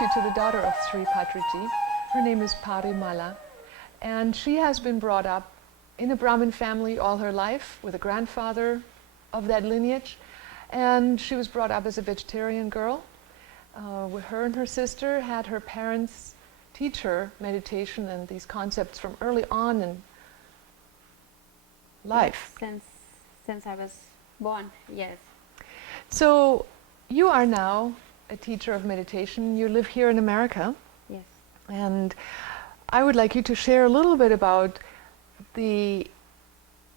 you to the daughter of Sri Patriji. Her name is Parimala, and she has been brought up in a Brahmin family all her life with a grandfather of that lineage, and she was brought up as a vegetarian girl. Her and her sister had her parents teach her meditation and these concepts from early on in life. Yes, since I was born, yes. So you are now a teacher of meditation. You live here in America. Yes. And I would like you to share a little bit about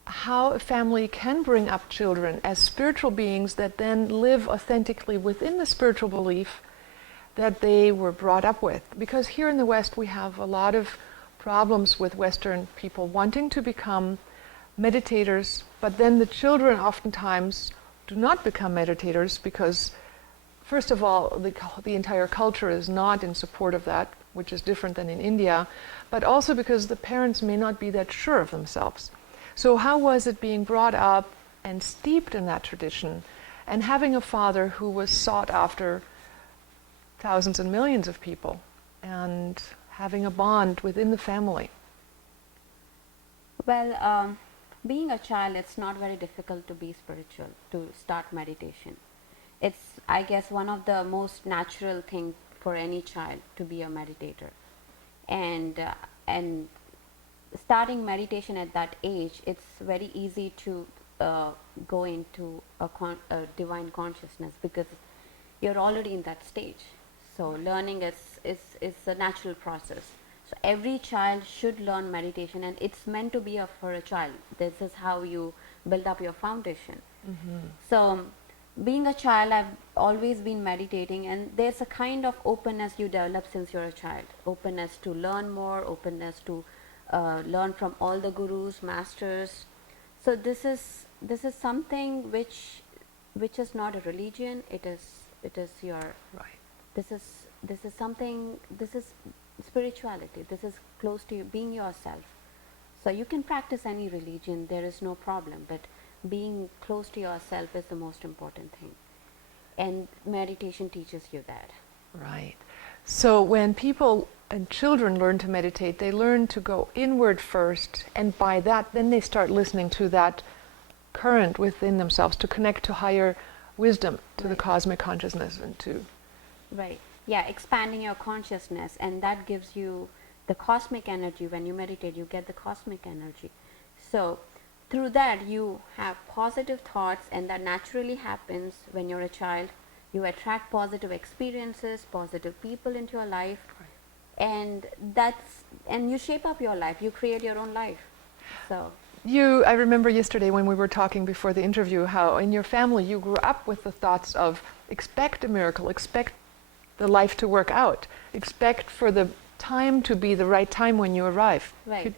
how a family can bring up children as spiritual beings that then live authentically within the spiritual belief that they were brought up with. Because here in the West we have a lot of problems with Western people wanting to become meditators, but then the children oftentimes do not become meditators because, first of all, the entire culture is not in support of that, which is different than in India, but also because the parents may not be that sure of themselves. So how was it being brought up and steeped in that tradition and having a father who was sought after thousands and millions of people and having a bond within the family? Well, being a child, it's not very difficult to be spiritual, to start meditation. It's, I guess, one of the most natural things for any child to be a meditator. And starting meditation at that age, it's very easy to go into a divine consciousness because you're already in that stage. So learning is a natural process. So every child should learn meditation, and it's meant to be for a child. This is how you build up your foundation. Mm-hmm. So being a child, I've always been meditating, and there's a kind of openness you develop since you're a child. Openness to learn more, openness to learn from all the gurus, masters. So this is something which is not a religion. It is your Right. This is something. This is spirituality. This is close to you, being yourself. So you can practice any religion. There is no problem, but being close to yourself is the most important thing, and meditation teaches you that. Right. So when people and children learn to meditate, they learn to go inward first, and by that then they start listening to that current within themselves to connect to higher wisdom, to the cosmic consciousness, and to... Right. Yeah, expanding your consciousness, and that gives you the cosmic energy. When you meditate, you get the cosmic energy. So through that you have positive thoughts, and that naturally happens when you're a child. You attract positive experiences, positive people into your life, and you shape up your life. You create your own life. So I remember yesterday when we were talking before the interview how in your family you grew up with the thoughts of expect a miracle, expect the life to work out, expect for the time to be the right time when you arrive. Right.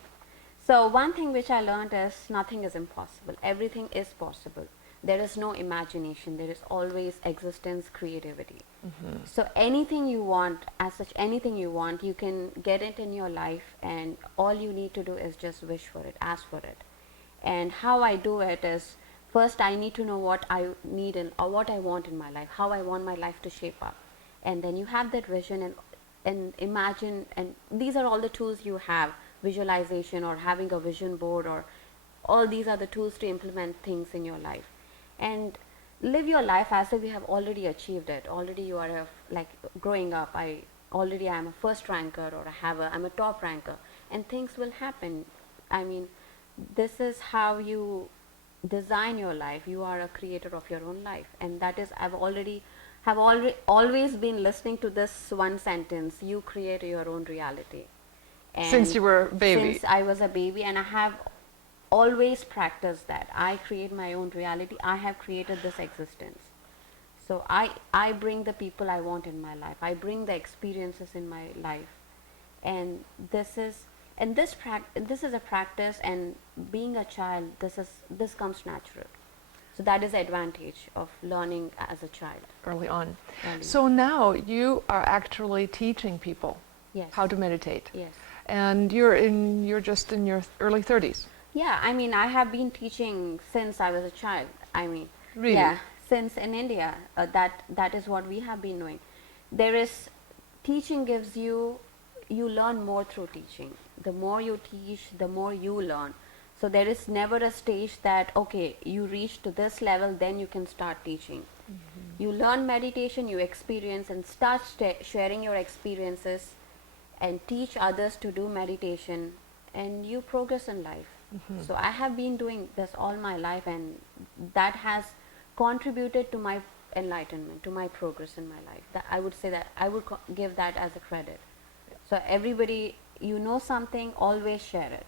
So one thing which I learned is nothing is impossible. Everything is possible. There is no imagination. There is always existence, creativity. Mm-hmm. So anything you want, as such, anything you want, you can get it in your life, and all you need to do is just wish for it, ask for it. And how I do it is, first I need to know what I need or what I want in my life, how I want my life to shape up. And then you have that vision and imagine, and these are all the tools you have, visualization or having a vision board, or all these are the tools to implement things in your life. And live your life as if you have already achieved it. Already you are like growing up, I am a first ranker, or I'm a top ranker, and things will happen. I mean, this is how you design your life. You are a creator of your own life, and that is, I've always been listening to this one sentence: you create your own reality. And since you were a baby? Since I was a baby, and I have always practiced that. I create my own reality. I have created this existence. So I bring the people I want in my life. I bring the experiences in my life, and this is a practice. And being a child, this comes natural. So that is the advantage of learning as a child. Early on. So now you are actually teaching people how to meditate. Yes. And you're just in your early 30s. Yeah, I mean, I have been teaching since I was a child. I mean, really? Yeah, since in India, that is what we have been doing. There is teaching gives you, you learn more through teaching. The more you teach, the more you learn. So there is never a stage that, okay, you reach to this level, then you can start teaching. You learn meditation, you experience, and start sharing your experiences and teach others to do meditation, and you progress in life. So I have been doing this all my life, and that has contributed to my enlightenment, to my progress in my life. That I would say that I would give that as a credit. So everybody, you know something, always share it.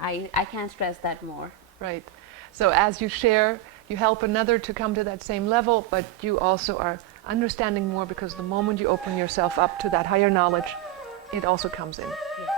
I can't stress that more. Right. So as you share, you help another to come to that same level, but you also are understanding more, because the moment you open yourself up to that higher knowledge, it also comes in. Yes.